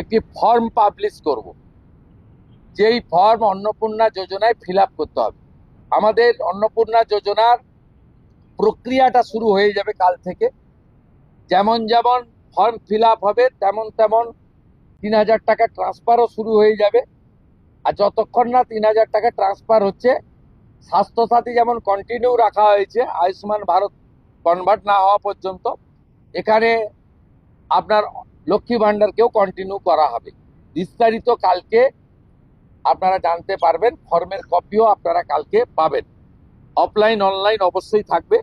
একটি form publish করব, যেই ফর্ম অন্নপূর্ণা যোজনায় ফিল আপ করতে হবে। আমাদের অন্নপূর্ণা যোজনার প্রক্রিয়াটা শুরু হয়ে যাবে কাল থেকে। যেমন যেমন ফর্ম ফিল আপ হবে তেমন তেমন 3,000 টাকা ট্রান্সফারও শুরু হয়ে যাবে। আর যতক্ষণ না 3,000 টাকা ট্রান্সফার হচ্ছে, স্বাস্থ্যসাথী যেমন কন্টিনিউ রাখা হয়েছে আয়ুষ্মান ভারত কনভার্ট না হওয়া পর্যন্ত, এখানে আপনার লক্ষ্মী ভান্ডারকেও কন্টিনিউ করা হবে। বিস্তারিত কালকে আপনারা জানতে পারবেন, ফর্মের কপিও আপনারা কালকে পাবেন। অফলাইন অনলাইন অবশ্যই থাকবে।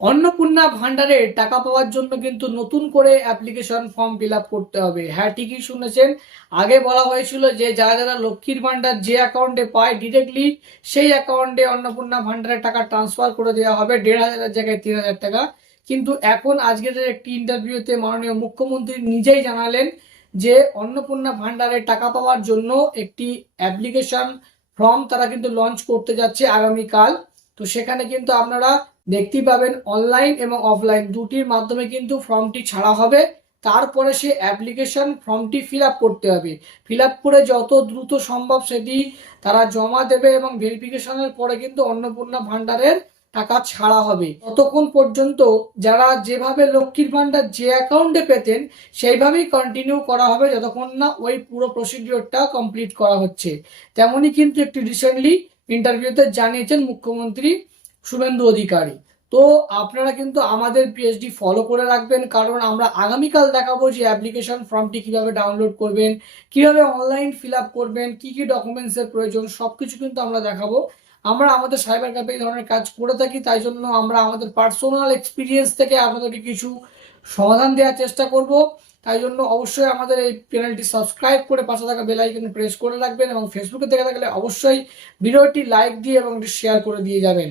অন্নপূর্ণা ভান্ডারের টাকা পাওয়ার জন্য কিন্তু নতুন করে অ্যাপ্লিকেশন ফর্ম ফিল আপ করতে হবে। হ্যাঁ, ঠিকই শুনেছেন। আগে বলা হয়েছিল যে যারা যারা লক্ষ্মীর ভান্ডার যে অ্যাকাউন্টে পায় ডিরেক্টলি সেই অ্যাকাউন্টে অন্নপূর্ণা ভান্ডারের টাকা ট্রান্সফার করে দেওয়া হবে 1,500 জায়গায় 3,000 টাকা। কিন্তু এখন আজকের একটি ইন্টারভিউতে মাননীয় মুখ্যমন্ত্রী নিজেই জানালেন যে অন্নপূর্ণা ভান্ডারের টাকা পাওয়ার জন্য একটি অ্যাপ্লিকেশন ফর্ম তারা কিন্তু লঞ্চ করতে যাচ্ছে আগামীকাল। তো সেখানে কিন্তু আপনারা দেখতেই পাবেন অনলাইন এবং অফলাইন দুটির মাধ্যমে কিন্তু ফর্মটি ছাড়া হবে। তারপরে সে অ্যাপ্লিকেশন ফর্মটি ফিল আপ করতে হবে। ফিল আপ করে যত দ্রুত সম্ভব সেটি তারা জমা দেবে এবং ভেরিফিকেশনের পরে কিন্তু অন্নপূর্ণা ভান্ডারের টাকা ছাড়া হবে। ততক্ষণ পর্যন্ত যারা যেভাবে লক্ষ্মীর ভান্ডার যে অ্যাকাউন্টে পেতেন সেইভাবেই কন্টিনিউ করা হবে যতক্ষণ না ওই পুরো প্রসিডিওরটা কমপ্লিট করা হচ্ছে। তেমনই কিন্তু একটি রিসেন্টলি ইন্টারভিউতে জানিয়েছেন মুখ্যমন্ত্রী শুভেন্দু অধিকারী। তো আপনারা কিন্তু আমাদের পিএইচডি ফলো করে রাখবেন, কারণ আমরা আগামীকাল দেখাবো যে অ্যাপ্লিকেশন ফর্মটি কিভাবে ডাউনলোড করবেন, কিভাবে অনলাইন ফিল আপ করবেন, কি কি ডকুমেন্টসের প্রয়োজন সবকিছু কিন্তু আমরা দেখাবো। আমরা আমাদের সাইবার ক্যাফে এই ধরনের কাজ করে থাকি, তাই জন্য আমরা আমাদের পার্সোনাল এক্সপিরিয়েন্স থেকে আপনাদেরকে কিছু সমাধান দেওয়ার চেষ্টা করব। তাই জন্য অবশ্যই আমাদের এই চ্যানেলটি সাবস্ক্রাইব করে পাশে থাকা বেল আইকনে প্রেস করে রাখবেন এবং ফেসবুকে দেখে থাকলে অবশ্যই ভিডিওটি লাইক দিয়ে এবং শেয়ার করে দিয়ে যাবেন।